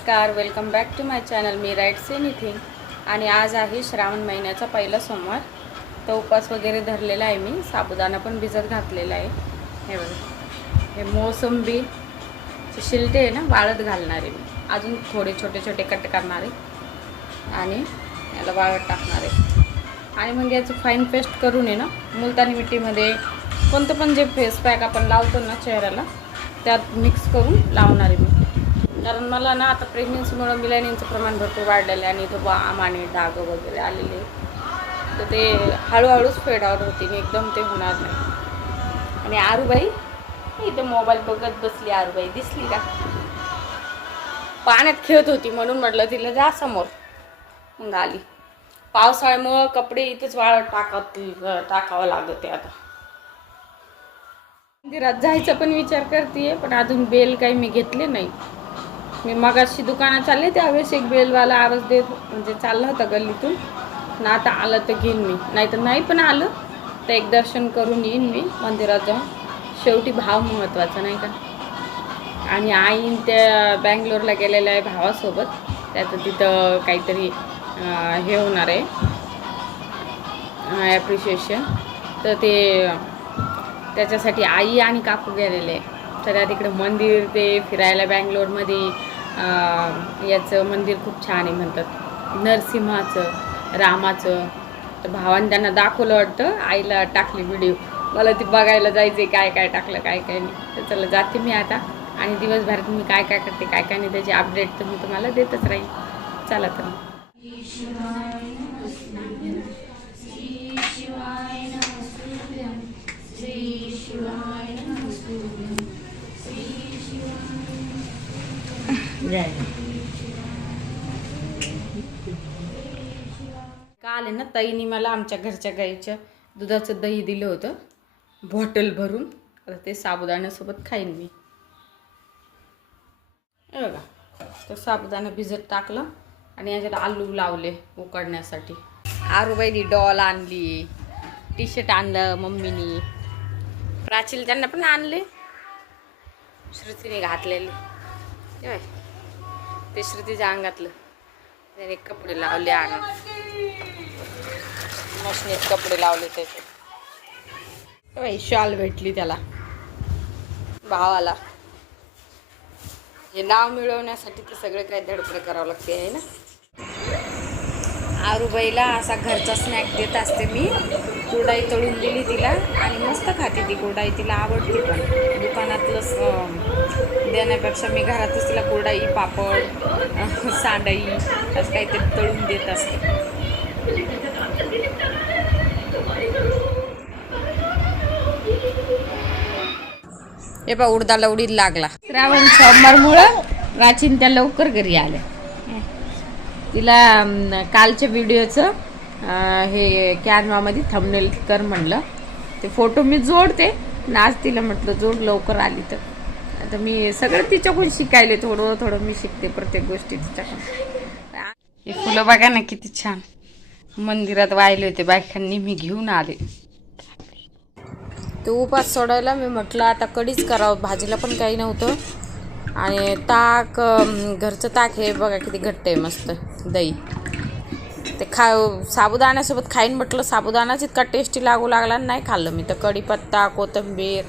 नमस्कार welcome back to my channel मी राईट से निथिन आणि आज आहे श्रावण महिन्याचा पहिला सोमवार. तो उपास वगैरे धरलेला आहे मी साबुदाणा पण भिजत घातलेला आहे. हे बघा हे मोसंबी शिलटे आहे ना वाळत घालणार आहे मी. अजून थोडे छोटे छोटे कट करणार आहे. आणि याला वाळत टाकणार आहे. आणि मग याचं फाईन पेस्ट करून आहे ना मुलतानी मिट्टीमध्ये कोणतं पण जे फेस पॅक आपण लावतो ना चेहऱ्याला त्यात मिक्स करून लावणार आहे मी. कारण मला ना आता प्रेग्नेन्सीमुळं मिलॅनिनचं प्रमाण भरपूर वाढलेलं आहे आणि तो आमाने डाग वगैरे आलेले तर ते हळूहळूच फेड आउट होतील एकदम ते होणार नाही. आणि आरूबाई इथं मोबाईल बघत बसली आरूबाई. दिसली का? पाण्यात खेळत होती म्हणून म्हटलं तिला जा समोर. मग आली. पावसाळ्यामुळं कपडे इथेच वाळत टाकत टाकावं लागत आता. मंदिरात जायचा पण विचार करते पण अजून बेल काही मी घेतले नाही. मी मगाशी दुकानात चालले त्यावेळेस एक बेलवाला आवाज देत म्हणजे चालला होता गल्लीतून. ना आता आलं तर घेईन मी. नाही तर नाही पण आलं. तर एक दर्शन करून येईन मी मंदिरात जाऊन. शेवटी भाव महत्त्वाचा नाही का? आणि आईन त्या बँगलोरला गेलेल्या आहे भावासोबत. त्याचं तिथं काहीतरी हे होणार आहे. ॲप्रिशिएशन तर ते त्याच्यासाठी आई आणि काकू गेलेले आहे तर तिकडे मंदिर ते फिरायला बँगलोरमध्ये याचं मंदिर खूप छान आहे म्हणतात. नरसिंहाचं रामाचं. तर भावाने त्यांना दाखवलं वाटतं आईला टाकली व्हिडिओ मला ती बघायला जायचे काय काय टाकलं काय काय नाही. तर चला जाते मी आता. आणि दिवसभरात मी काय काय करते काय काय नाही त्याची अपडेट तर मी तुम्हाला देतच राहील. चला तर शिवाय काल आहे ना ताईने मला आमच्या घरच्या गाईच्या दुधाचं दही दिलं होतं. बॉटल भरून. आता ते साबुदाण्यासोबत खाईन मी. हे बघा तर साबुदाणा भिजत टाकलं आणि याच्यात आलू लावले उकडण्यासाठी. आरुबाईनी डॉल आणली टी शर्ट आणलं मम्मीनी. प्राचील त्यांना पण आणले. श्रुतीने घातलेले. ते श्रुतीच्या अंगातलं त्याने कपडे लावले आणून मशनीत कपडे लावले त्याचे. शॉल भेटली त्याला भावाला. हे नाव मिळवण्यासाठी ते सगळे काही धडपड करावं लागते आहे ना? आरूबाईला असा घरचा स्नॅक देत असते मी. कुरडाई तळून दिली तिला आणि मस्त खाते ती कुरडाई तिला आवडते पण. दुकानातलंच देण्यापेक्षा मी घरातच तिला कुरडाई पापड सांडई असं काहीतरी तळून देत असते. हे पा उडदाला उडीद लागला. श्रावण सोमवारमुळं प्राचीन त्या लवकर घरी आल्या. तिला कालच्या व्हिडिओचं हे कॅनवामध्ये थंबनेल कर म्हणलं. ते फोटो मी जोडते आणि आज तिला म्हटलं जोड लवकर आली तर. आता मी सगळं तिच्याकडून शिकायले थोडं थोडं मी शिकते प्रत्येक गोष्टी तिच्याकडून. हे फुलं बघा ना किती छान. मंदिरात वाहिले होते बायकांनी मी घेऊन आले. ते उपास सोडायला मी म्हटलं आता कडीच करावं भाजीला पण काही नव्हतं. आणि ताक घरचं ताक हे बघा किती घट्ट आहे मस्त. दही. ते खा साबुदाण्यासोबत खाईन म्हटलं साबुदाणाच इतका टेस्टी लागू लागला नाही खाल्लं मी. तर कढीपत्ता कोथिंबीर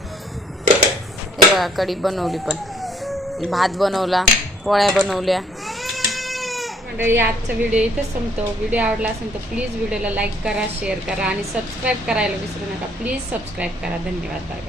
हे बघा कढी बनवली पण. भात बनवला पोळ्या बनवल्या. मंडळी आजचा व्हिडिओ इथंच संपतो. व्हिडिओ आवडला असेल तर प्लीज व्हिडिओला लाईक करा शेअर करा आणि सबस्क्राईब करायला विसरू नका. प्लीज सबस्क्राईब करा. धन्यवाद बाय